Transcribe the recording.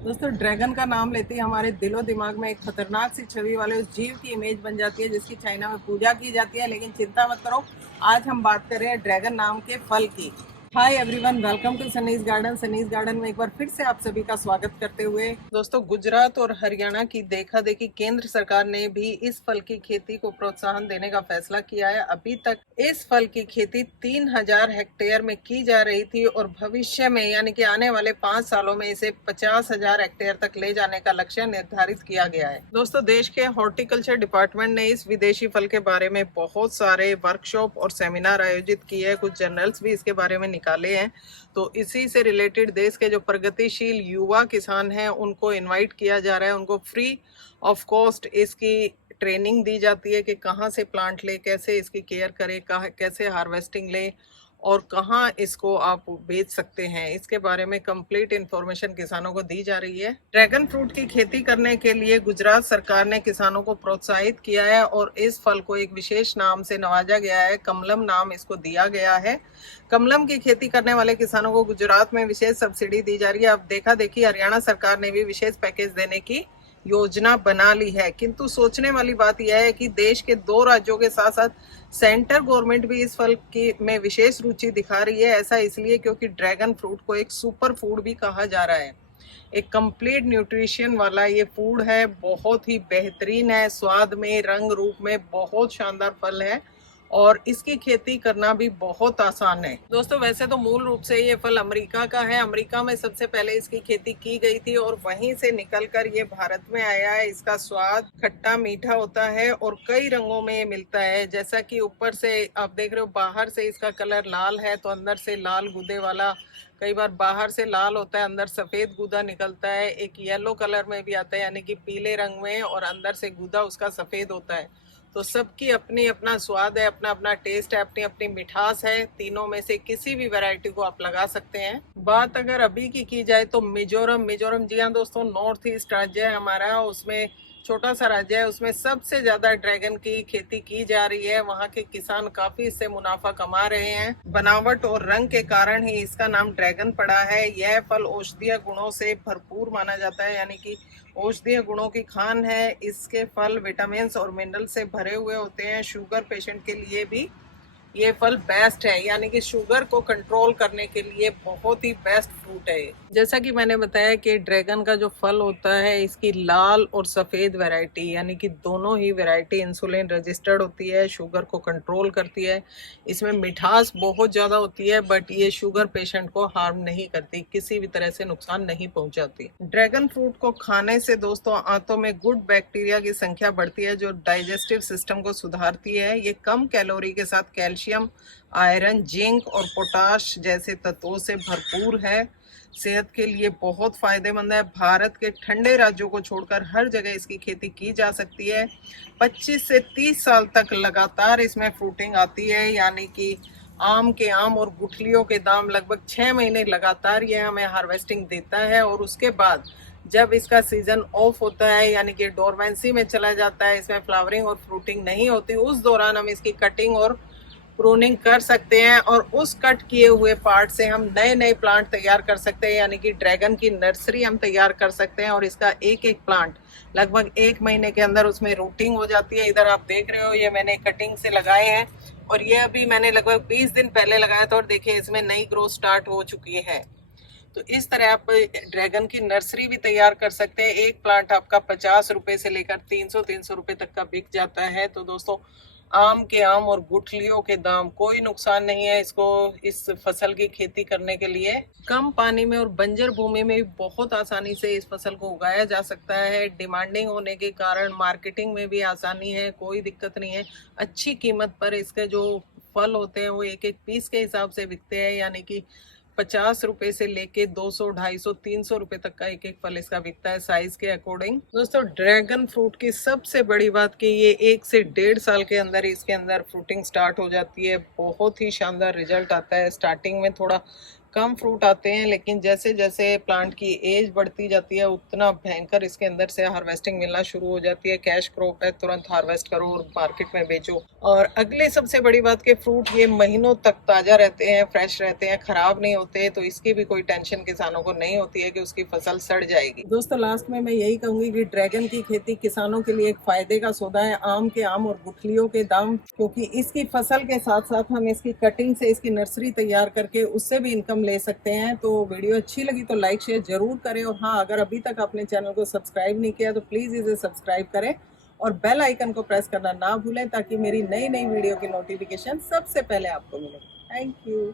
दोस्तों, ड्रैगन का नाम लेते ही हमारे दिलो दिमाग में एक खतरनाक सी छवि वाले उस जीव की इमेज बन जाती है जिसकी चाइना में पूजा की जाती है। लेकिन चिंता मत करो, आज हम बात कर रहे हैं ड्रैगन नाम के फल की। Hi everyone, welcome to Sunny's garden. Sunny's garden में एक बार फिर से आप सभी का स्वागत करते हुए दोस्तों, गुजरात और हरियाणा की देखा देखी केंद्र सरकार ने भी इस फल की खेती को प्रोत्साहन देने का फैसला किया है। अभी तक इस फल की खेती 3000 हेक्टेयर में की जा रही थी और भविष्य में यानी कि आने वाले 5 सालों में इसे 50,000 हेक्टेयर तक ले जाने का लक्ष्य निर्धारित किया गया है। दोस्तों, देश के हॉर्टिकल्चर डिपार्टमेंट ने इस विदेशी फल के बारे में बहुत सारे वर्कशॉप और सेमिनार आयोजित किए हैं। कुछ जर्नल्स भी इसके बारे में निकाले हैं। तो इसी से रिलेटेड देश के जो प्रगतिशील युवा किसान हैं उनको इनवाइट किया जा रहा है। उनको फ्री ऑफ कॉस्ट इसकी ट्रेनिंग दी जाती है कि कहाँ से प्लांट ले, कैसे इसकी केयर करें, कैसे हार्वेस्टिंग ले और कहाँ इसको आप बेच सकते हैं। इसके बारे में कंप्लीट इंफॉर्मेशन किसानों को दी जा रही है। ड्रैगन फ्रूट की खेती करने के लिए गुजरात सरकार ने किसानों को प्रोत्साहित किया है और इस फल को एक विशेष नाम से नवाजा गया है। कमलम नाम इसको दिया गया है। कमलम की खेती करने वाले किसानों को गुजरात में विशेष सब्सिडी दी जा रही है। अब देखा देखी हरियाणा सरकार ने भी विशेष पैकेज देने की योजना बना ली है। किंतु सोचने वाली बात यह है कि देश के 2 राज्यों के साथ साथ सेंट्रल गवर्नमेंट भी इस फल की में विशेष रुचि दिखा रही है। ऐसा इसलिए क्योंकि ड्रैगन फ्रूट को एक सुपर फूड भी कहा जा रहा है। एक कंप्लीट न्यूट्रिशन वाला ये फूड है। बहुत ही बेहतरीन है, स्वाद में, रंग रूप में बहुत शानदार फल है और इसकी खेती करना भी बहुत आसान है। दोस्तों, वैसे तो मूल रूप से ये फल अमेरिका का है। अमेरिका में सबसे पहले इसकी खेती की गई थी और वहीं से निकलकर ये भारत में आया है। इसका स्वाद खट्टा मीठा होता है और कई रंगों में ये मिलता है। जैसा कि ऊपर से आप देख रहे हो, बाहर से इसका कलर लाल है तो अंदर से लाल गूदे वाला, कई बार बाहर से लाल होता है, अंदर सफेद गूदा निकलता है। एक येलो कलर में भी आता है यानी कि पीले रंग में, और अंदर से गूदा उसका सफेद होता है। तो सबकी अपनी अपना स्वाद है, अपना अपना टेस्ट है, अपनी अपनी मिठास है। तीनों में से किसी भी वैरायटी को आप लगा सकते हैं। बात अगर अभी की जाए तो मिजोरम, जी हाँ दोस्तों, नॉर्थ ईस्ट राज्य है हमारा, उसमें छोटा सा राज्य है, उसमें सबसे ज्यादा ड्रैगन की खेती की जा रही है। वहाँ के किसान काफी इससे मुनाफा कमा रहे हैं। बनावट और रंग के कारण ही इसका नाम ड्रैगन पड़ा है। यह फल औषधीय गुणों से भरपूर माना जाता है, यानी कि औषधीय गुणों की खान है। इसके फल विटामिन और मिनरल से भरे हुए होते हैं। शुगर पेशेंट के लिए भी ये फल बेस्ट है, यानी कि शुगर को कंट्रोल करने के लिए बहुत ही बेस्ट फ्रूट है। जैसा कि मैंने बताया कि ड्रैगन का जो फल होता है, इसकी लाल और सफेद वैरायटी यानी कि दोनों ही वैरायटी इंसुलिन रजिस्टर्ड होती है, शुगर को कंट्रोल करती है। इसमें मिठास बहुत ज्यादा होती है, बट ये शुगर पेशेंट को हार्म नहीं करती, किसी भी तरह से नुकसान नहीं पहुंचाती। ड्रैगन फ्रूट को खाने से दोस्तों आंतों में गुड बैक्टीरिया की संख्या बढ़ती है जो डाइजेस्टिव सिस्टम को सुधारती है। ये कम कैलोरी के साथ कैल्शियम, आयरन, जिंक और पोटाश जैसे तत्वों से भरपूर है। सेहत के लिए बहुत फायदेमंद है। भारत के ठंडे राज्यों को छोड़कर हर जगह इसकी खेती की जा सकती है। 25 से 30 साल तक लगातार इसमें फ्रूटिंग आती है, यानी कि आम के आम और गुठलियों के दाम लगभग 6 महीने लगातार ये हमें हार्वेस्टिंग देता है। और उसके बाद जब इसका सीजन ऑफ होता है यानी कि डोरमेंसी में चला जाता है, इसमें फ्लावरिंग और फ्रूटिंग नहीं होती, उस दौरान हम इसकी कटिंग और प्रूनिंग कर सकते हैं और उस कट किए हुए पार्ट से हम नए नए प्लांट तैयार कर सकते हैं, यानी कि ड्रैगन की नर्सरी हम तैयार कर सकते हैं। और इसका एक एक प्लांट लगभग 1 महीने के अंदर उसमें रूटिंग हो जाती है। इधर आप देख रहे हो, ये मैंने कटिंग से लगाए हैं और ये अभी मैंने लगभग 20 दिन पहले लगाया था और देखिए इसमें नई ग्रोथ स्टार्ट हो चुकी है। तो इस तरह आप ड्रैगन की नर्सरी भी तैयार कर सकते हैं। एक प्लांट आपका 50 रुपए से लेकर 300 रुपए तक का बिक जाता है। तो दोस्तों, आम के आम और गुठलियों के दाम, कोई नुकसान नहीं है इसको, इस फसल की खेती करने के लिए। कम पानी में और बंजर भूमि में भी बहुत आसानी से इस फसल को उगाया जा सकता है। डिमांडिंग होने के कारण मार्केटिंग में भी आसानी है, कोई दिक्कत नहीं है। अच्छी कीमत पर इसके जो फल होते हैं वो एक एक पीस के हिसाब से बिकते हैं, यानी कि 50 रुपए से लेके 200, 250, 300 रुपए तक का एक एक फल इसका बिकता है साइज के अकॉर्डिंग। दोस्तों, ड्रैगन फ्रूट की सबसे बड़ी बात कि ये 1 से 1.5 साल के अंदर इसके अंदर फ्रूटिंग स्टार्ट हो जाती है। बहुत ही शानदार रिजल्ट आता है। स्टार्टिंग में थोड़ा कम फ्रूट आते हैं, लेकिन जैसे जैसे प्लांट की एज बढ़ती जाती है उतना भयंकर इसके अंदर से हार्वेस्टिंग मिलना शुरू हो जाती है। कैश क्रॉप है, तुरंत हार्वेस्ट करो और मार्केट में बेचो। और अगली सबसे बड़ी बात कि फ्रूट ये महीनों तक ताजा रहते हैं, फ्रेश रहते हैं, खराब नहीं होते, तो इसकी भी कोई टेंशन किसानों को नहीं होती है कि उसकी फसल सड़ जाएगी। दोस्तों लास्ट में मैं यही कहूंगी कि ड्रैगन की खेती किसानों के लिए एक फायदे का सौदा है। आम के आम और गुठलियों के दाम, क्योंकि इसकी फसल के साथ साथ हम इसकी कटिंग से इसकी नर्सरी तैयार करके उससे भी इनकम ले सकते हैं। तो वीडियो अच्छी लगी तो लाइक शेयर जरूर करें, और हाँ, अगर अभी तक आपने चैनल को सब्सक्राइब नहीं किया तो प्लीज़ इसे सब्सक्राइब करें और बेल आइकन को प्रेस करना ना भूलें, ताकि मेरी नई नई वीडियो की नोटिफिकेशन सबसे पहले आपको मिले। Thank you.